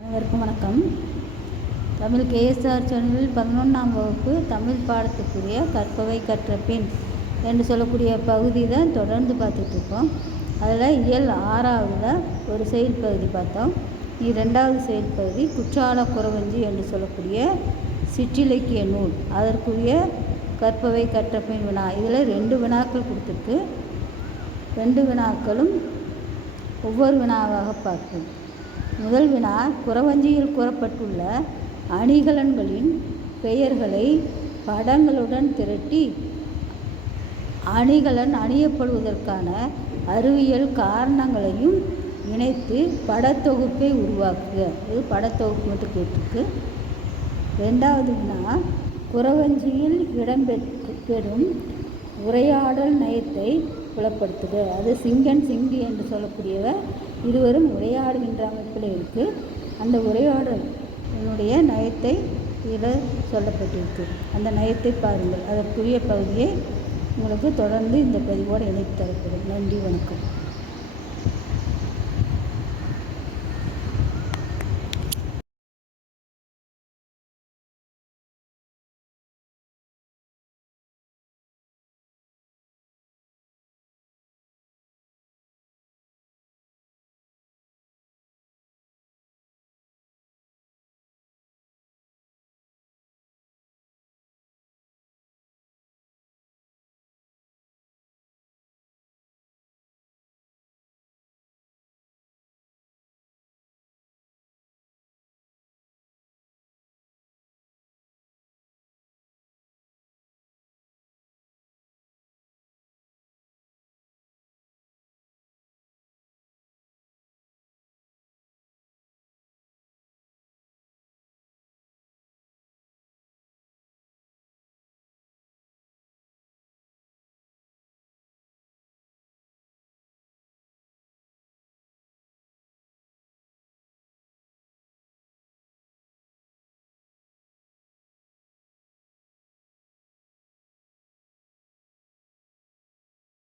அனைவருக்கும் வணக்கம். தமிழ் கேஎஸ்ஆர் சேனலில் 11ஆம் வகுப்பு தமிழ் பாடத்துக்குரிய கற்பவை கற்ற பின் என்று சொல்லக்கூடிய பகுதி தான் தொடர்ந்து பார்த்துட்ருக்கோம். அதில் இயல் 6ஆவதில் ஒரு செயல் பகுதி பார்த்தோம். இரண்டாவது செயல் பகுதி குற்றால குறவஞ்சி என்று சொல்லக்கூடிய சிற்றிலக்கிய நூல், அதற்குரிய கற்பவை கற்ற பின் வினா. இதில் 2 வினாக்கள் கொடுத்துருக்கு. 2 வினாக்களும் ஒவ்வொரு வினாவாக பார்ப்போம். முதல் வினா, குறவஞ்சியில் கூறப்பட்டுள்ள அணிகலன்களின் பெயர்களை படங்களுடன் திரட்டி அணிகலன் அணியப்படுவதற்கான அறிவியல் காரணங்களையும் இணைத்து படத்தொகுப்பை உருவாக்குக. இது படத்தொகுப்பு மட்டும் கேட்டிருக்கு. ரெண்டாவது வினா, குறவஞ்சியில் இடம்பெறும் உரையாடல் நயத்தை புலப்படுத்துக. அது சிங்கன் சிங்கி என்று சொல்லக்கூடியவர் இருவரும் உரையாடுகின்ற அமைப்பில் இருக்குது. அந்த உரையாடல் என்னுடைய நயத்தை இதில் சொல்லப்பட்டிருக்கு. அந்த நயத்தை பாருங்கள். அதற்குரிய பகுதியை உங்களுக்கு தொடர்ந்து இந்த பதிவோடு இணைத்து தரப்படும். நன்றி, வணக்கம்.